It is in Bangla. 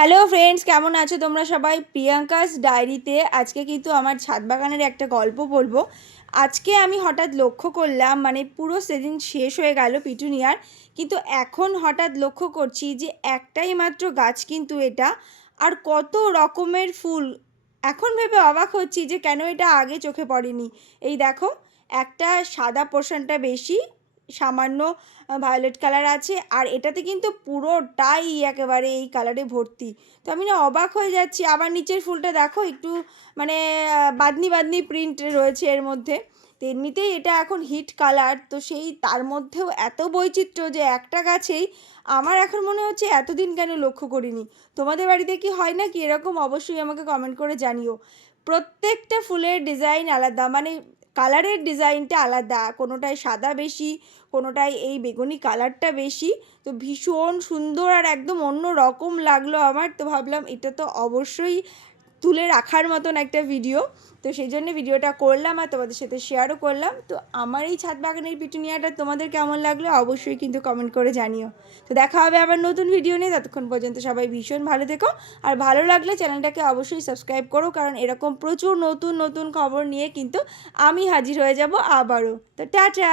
হ্যালো ফ্রেন্ডস, কেমন আছো তোমরা সবাই? প্রিয়াঙ্কাস ডায়েরিতে আজকে কিন্তু আমার ছাদ বাগানের একটা গল্প বলবো। আজকে আমি হঠাৎ লক্ষ্য করলাম, মানে পুরো সিজন শেষ হয়ে গেল পিটুনিয়ার, কিন্তু এখন হঠাৎ লক্ষ্য করছি যে একটাই মাত্র গাছ কিন্তু এটা, আর কত রকমের ফুল। এখন ভেবে অবাক হচ্ছি যে কেন এটা আগে চোখে পড়েনি। এই দেখো, একটা সাদা পোর্শনটা বেশি, সামান্য ভায়োলেট কালার আছে, আর এটাতে কিন্তু পুরোটাই একেবারে এই কালারে ভর্তি। তো আমি না অবাক হয়ে যাচ্ছি। আবার নিচের ফুলটা দেখো, একটু মানে বাদনি বাদনি প্রিন্ট রয়েছে এর মধ্যে। তো এমনিতেই এটা এখন হিট কালার, তো সেই তার মধ্যেও এত বৈচিত্র্য যে একটা গাছেই আমার এখন মনে হচ্ছে এতদিন কেন লক্ষ্য করিনি। তোমাদের বাড়িতে কি হয় না কি এরকম? অবশ্যই আমাকে কমেন্ট করে জানিও। প্রত্যেকটা ফুলের ডিজাইন আলাদা, মানে কালারের ডিজাইনটা আলাদা, কোনোটায় সাদা বেশি, কোনোটায় এই বেগুনি কালারটা বেশি। তো ভীষণ সুন্দর আর একদম অন্য রকম লাগলো আমার। তো ভাবলাম এটা তো অবশ্যই তুলে রাখার মতন একটা ভিডিও। তো সেই জন্য ভিডিওটা করলাম আর তোমাদের সাথে শেয়ারও করলাম। তো আমার এই ছাদ বাগানের পিটুনিয়াটা তোমাদের কেমন লাগলো অবশ্যই কিন্তু কমেন্ট করে জানিও। তো দেখা হবে আবার নতুন ভিডিও নিয়ে। ততক্ষণ পর্যন্ত সবাই ভীষণ ভালো থেকো, আর ভালো লাগলে চ্যানেলটাকে অবশ্যই সাবস্ক্রাইব করো, কারণ এরকম প্রচুর নতুন নতুন খবর নিয়ে কিন্তু আমি হাজির হয়ে যাব আবারও। তো টাটা।